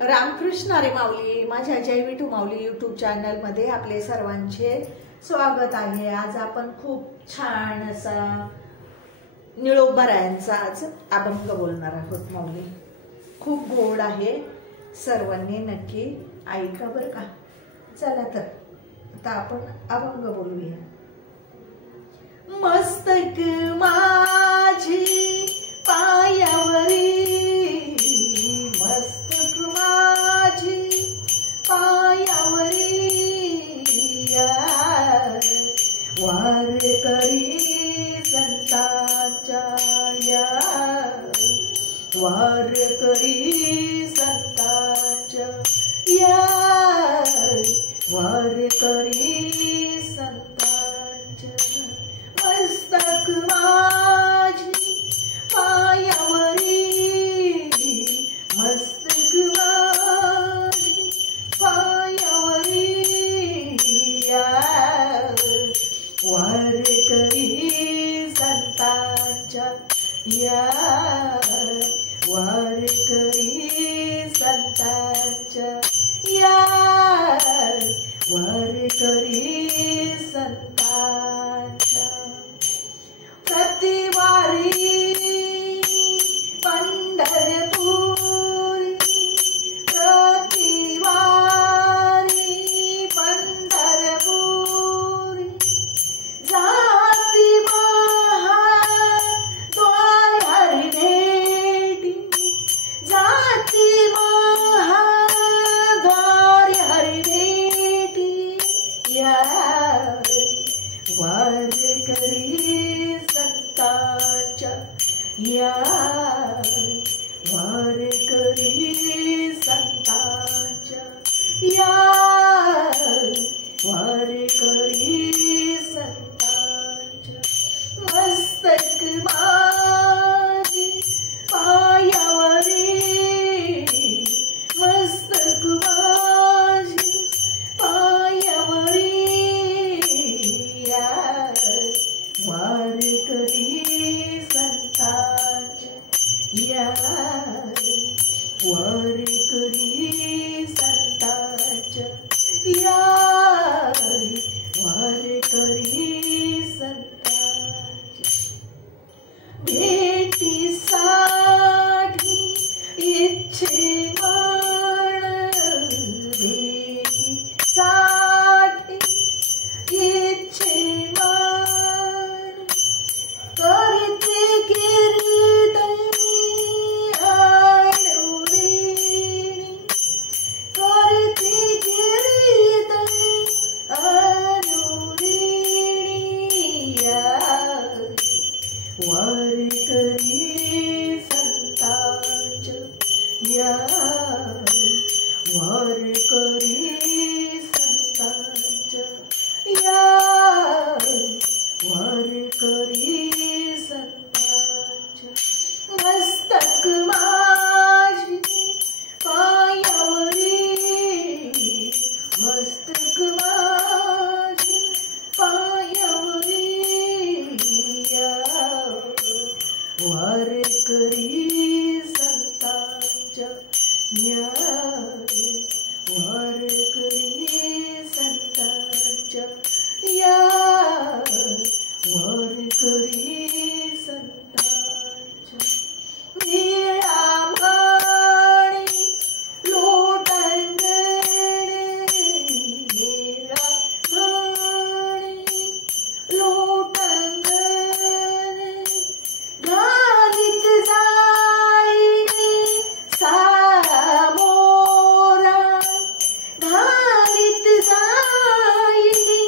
रामकृष्ण हरी माऊली, माझ्या जय विठू माऊली YouTube channel मध्ये आपले सर्वांचे स्वागत आहे। आज आपण खूप छान असा निळोबारायांचा आज अभंग बोलणार आहोत। माऊली खूप गोड आहे, सर्वांनी नक्की ऐका बरं का। चला तर आता आपण अभंग बोलूया। मस्तक माझी पायावरी, मस्तक माझी पायावरी, वार करी संतांच्या, वार करी संतांच्या, वार करी संतांच्या। मस्तक माझी पायावरी, मस्तक माझी पायावरी, वार करी संतांच्या, वार करी संतांच्या, वार करी संतांच्या। प्रतिवारी पंढरपुरी, प्रतिवारी पंढरपुरी, जाती महाद्वार हरी भेटी, जाती महाद्वार हरी भेटी, वार करी संतांच्या, वार करी संतांच्या, वार करी संतांच्या। मस्तक माझी पायावरी, मस्तक माझी पायावरी, वार करी संतांच्या, वार करी संतांच्या, वार करी संतांच्या। भेटीसाठी इच्छेमान, भेटीसाठी इच्छेमान, करते कीर्तनी अनुदिनी, करते कीर्तनी अनुदिनी, वार करी संतांच्या, वार करी संतांच्या, वार करी संतांच्या। मस्तक माझी पायावरी, मस्तक माझी पायावरी, वार करी संतांच्या, वार करी संतांच्या, वार करी संतांच्या। निळामाणी लोटांगण, निळामाणी लोटांगण, घालीत जाईने सामोरा, घालीत जाईने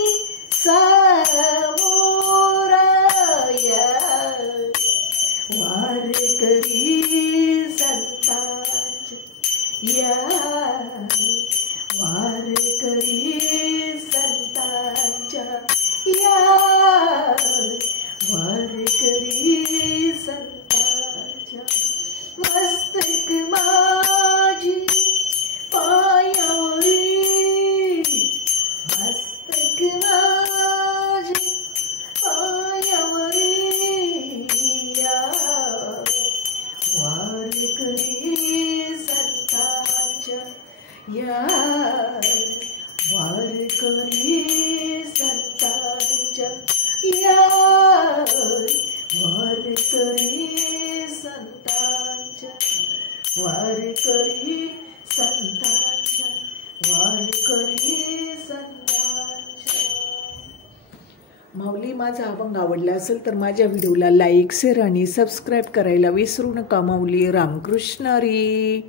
सामोरा, वार करी संतांच्या, वार करी संतांच्या, वार करी संतांच्या। मस्तक माझी पायावरी, मस्तक माझी पायावरी, वार करी संतांच्या, या वारकरी संतांच्या, या वारकरी संतांच्या, वारकरी संतांच्या, वारकरी संतांच्या. माऊली, माझा अभंग आवडला असेल तर माझ्या व्हिडिओला लाईक, शेअर आणि सबस्क्राईब करायला विसरू नका माऊली. रामकृष्ण हरी.